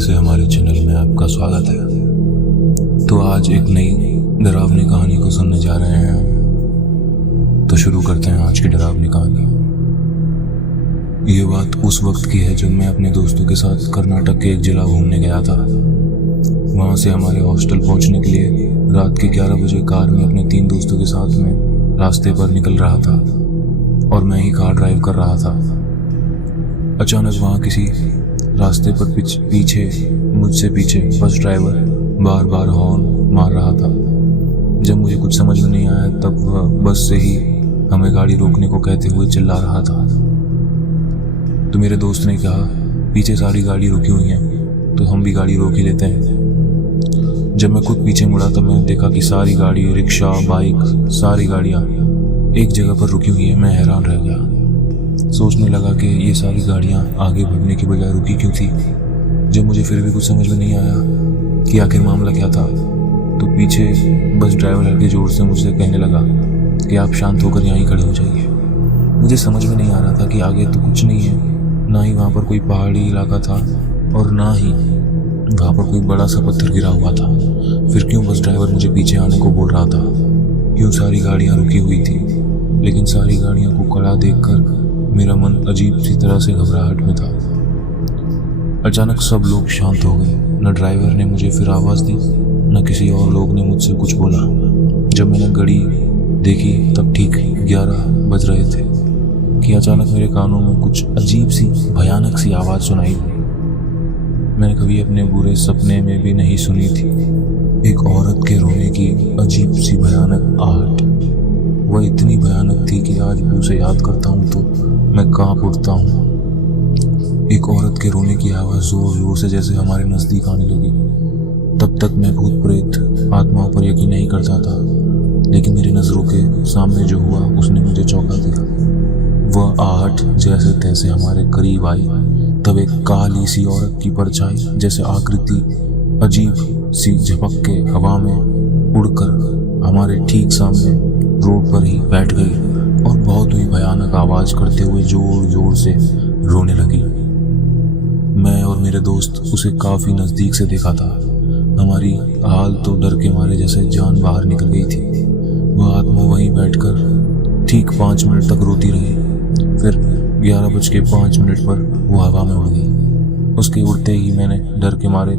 से हमारे चैनल में आपका स्वागत है। तो आज एक नई डरावनी कहानी को सुनने जा रहे हैं। तो शुरू करते हैं आज की डरावनी कहानी। ये बात उस वक्त की है जब मैं अपने दोस्तों के साथ कर्नाटक के एक जिला घूमने गया था। वहाँ से हमारे हॉस्टल पहुँचने के लिए रात के 11 बजे कार में अपने 3 दोस्तों के साथ में रास्ते पर निकल रहा था और मैं ही कार ड्राइव कर रहा था। अचानक वहाँ किसी रास्ते पर मुझसे पीछे बस ड्राइवर बार बार हॉर्न मार रहा था। जब मुझे कुछ समझ में नहीं आया तब वह बस से ही हमें गाड़ी रोकने को कहते हुए चिल्ला रहा था। तो मेरे दोस्त ने कहा, पीछे सारी गाड़ी रुकी हुई हैं तो हम भी गाड़ी रोक ही लेते हैं। जब मैं खुद पीछे मुड़ा तब मैंने देखा कि सारी गाड़ी, रिक्शा, बाइक, सारी गाड़ियाँ एक जगह पर रुकी हुई है। मैं हैरान रह गया, सोचने लगा कि ये सारी गाड़ियाँ आगे बढ़ने की बजाय रुकी क्यों थी। जब मुझे फिर भी कुछ समझ में नहीं आया कि आखिर मामला क्या था, तो पीछे बस ड्राइवर हल्के जोर से मुझसे कहने लगा कि आप शांत होकर यहीं खड़े हो जाइए। मुझे समझ में नहीं आ रहा था कि आगे तो कुछ नहीं है, ना ही वहाँ पर कोई पहाड़ी इलाका था और ना ही वहाँ पर कोई बड़ा सा पत्थर गिरा हुआ था। फिर क्यों बस ड्राइवर मुझे पीछे आने को बोल रहा था? क्यों सारी गाड़ियाँ रुकी हुई थी? लेकिन सारी गाड़ियों को खड़ा देखकर मेरा मन अजीब सी तरह से घबराहट में था। अचानक सब लोग शांत हो गए। न ड्राइवर ने मुझे फिर आवाज़ दी, न किसी और लोग ने मुझसे कुछ बोला। जब मैंने घड़ी देखी तब ठीक 11 बज रहे थे कि अचानक मेरे कानों में कुछ अजीब सी भयानक सी आवाज़ सुनाई दी। मैंने कभी अपने बुरे सपने में भी नहीं सुनी थी। एक औरत के रोने की अजीब सी भयानक आहट। वह इतनी भयानक थी कि आज भी उसे याद करता हूँ तो मैं कांप उठता हूँ। एक औरत के रोने की आवाज़ जोर जोर से जैसे हमारे नज़दीक आने लगी। तब तक मैं भूत प्रेत आत्माओं पर यकीन नहीं करता था, लेकिन मेरी नज़रों के सामने जो हुआ उसने मुझे चौंका दिया। वह आहट जैसे तैसे हमारे करीब आई तब एक काली सी औरत की परछाई जैसे आकृति अजीब सी झपक के हवा में उड़कर हमारे ठीक सामने रोड पर ही बैठ गई और बहुत ही भयानक आवाज़ करते हुए जोर जोर से रोने लगी। मैं और मेरे दोस्त उसे काफ़ी नज़दीक से देखा था। हमारी हाल तो डर के मारे जैसे जान बाहर निकल गई थी। वह आत्मा वहीं बैठकर ठीक 5 मिनट तक रोती रही। फिर 11:05 पर वो हवा में उड़ गई। उसके उड़ते ही मैंने डर के मारे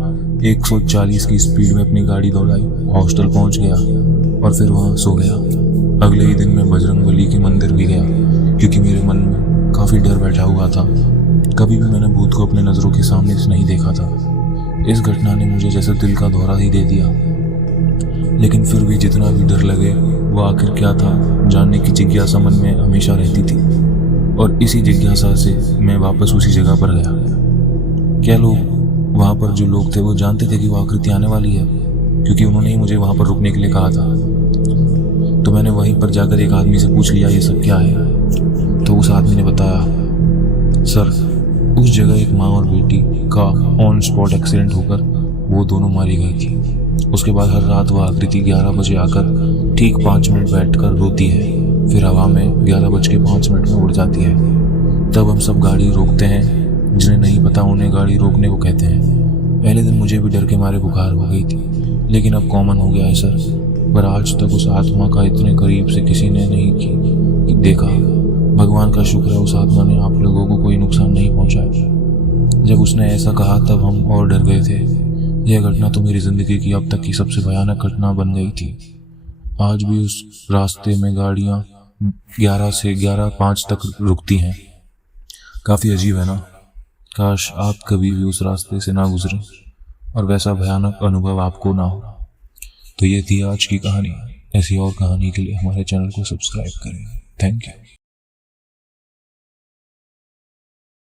140 की स्पीड में अपनी गाड़ी दौड़ाई, हॉस्टल पहुंच गया और फिर वहाँ सो गया। अगले ही दिन मैं बजरंगबली के मंदिर भी गया क्योंकि मेरे मन में काफ़ी डर बैठा हुआ था। कभी भी मैंने भूत को अपने नज़रों के सामने से नहीं देखा था। इस घटना ने मुझे जैसे दिल का दौरा ही दे दिया। लेकिन फिर भी जितना भी डर लगे, वो आखिर क्या था जानने की जिज्ञासा मन में हमेशा रहती थी और इसी जिज्ञासा से मैं वापस उसी जगह पर गया। क्या लोग वहाँ पर जो लोग थे वो जानते थे कि वो आकृति आने वाली है? क्योंकि उन्होंने ही मुझे वहाँ पर रुकने के लिए कहा था। तो मैंने वहीं पर जाकर एक आदमी से पूछ लिया, ये सब क्या है? तो उस आदमी ने बताया, सर उस जगह एक माँ और बेटी का ऑन स्पॉट एक्सीडेंट होकर वो दोनों मारी गई थी। उसके बाद हर रात वह आकृति 11 बजे आकर ठीक 5 मिनट बैठकर रोती है, फिर हवा में 11:05 में उड़ जाती है। तब हम सब गाड़ी रोकते हैं। जिन्हें नहीं पता उन्हें गाड़ी रोकने को कहते हैं। पहले दिन मुझे भी डर के मारे बुखार हो गई थी, लेकिन अब कॉमन हो गया है सर। पर आज तक उस आत्मा का इतने करीब से किसी ने नहीं देखा। भगवान का शुक्र है उस आत्मा ने आप लोगों को कोई नुकसान नहीं पहुंचाया। जब उसने ऐसा कहा तब हम और डर गए थे। यह घटना तो मेरी ज़िंदगी की अब तक की सबसे भयानक घटना बन गई थी। आज भी उस रास्ते में गाड़ियाँ 11 से 11:05 तक रुकती हैं। काफ़ी अजीब है ना? काश आप कभी भी उस रास्ते से ना गुजरें और वैसा भयानक अनुभव आपको ना हो। तो ये थी आज की कहानी। ऐसी और कहानी के लिए हमारे चैनल को सब्सक्राइब करें। Thank you.